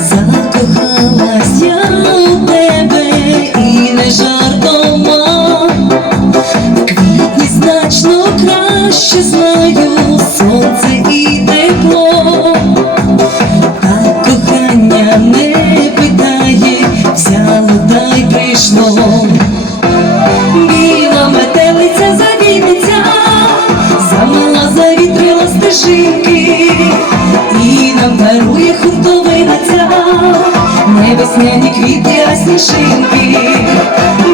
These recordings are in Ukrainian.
Закохалась я у тебе і не жартома. В значно краще знаю сонце і тепло. Так кохання не хуртовина ця, не весняні квіти, а сніжинки,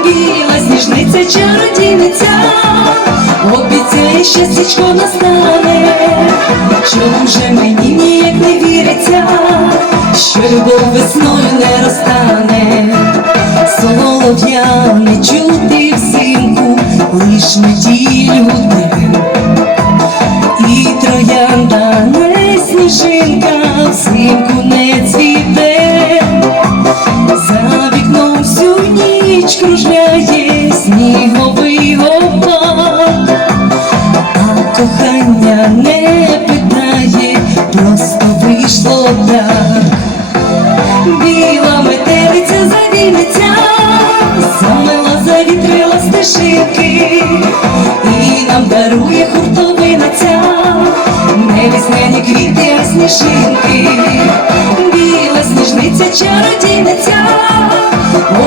біла сніжниця, чародійниця, обіцяє щастячко настане, чому вже мені ніяк не віриться, що любов весною не ніч кружляє сніговий гопак, а кохання не питає, просто вийшло так. Біла метелиця завіниться, замила завітрила стежинки, і нам дарує хуртовина ця, не весняні квіти, а сніжинки, біла сніжниця, чародійниця,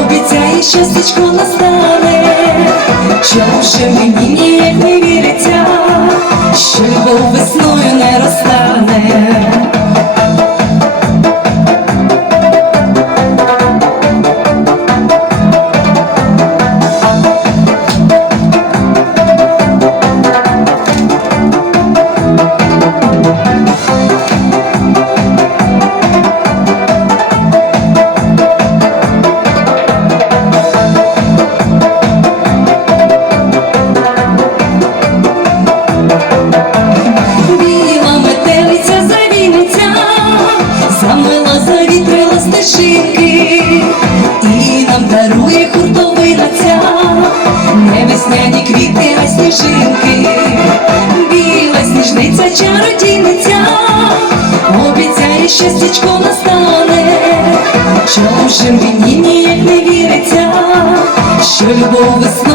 обіцяє щастечко настане, чому вже мені ніяк не віриться, жінки, і нам дарує хуртовина ця, не весняні квіти, а сніжинки, біла сніжниця, чародійниця, обіцяє щастячко настане, що вже мені ніяк не віриться, що любов весна.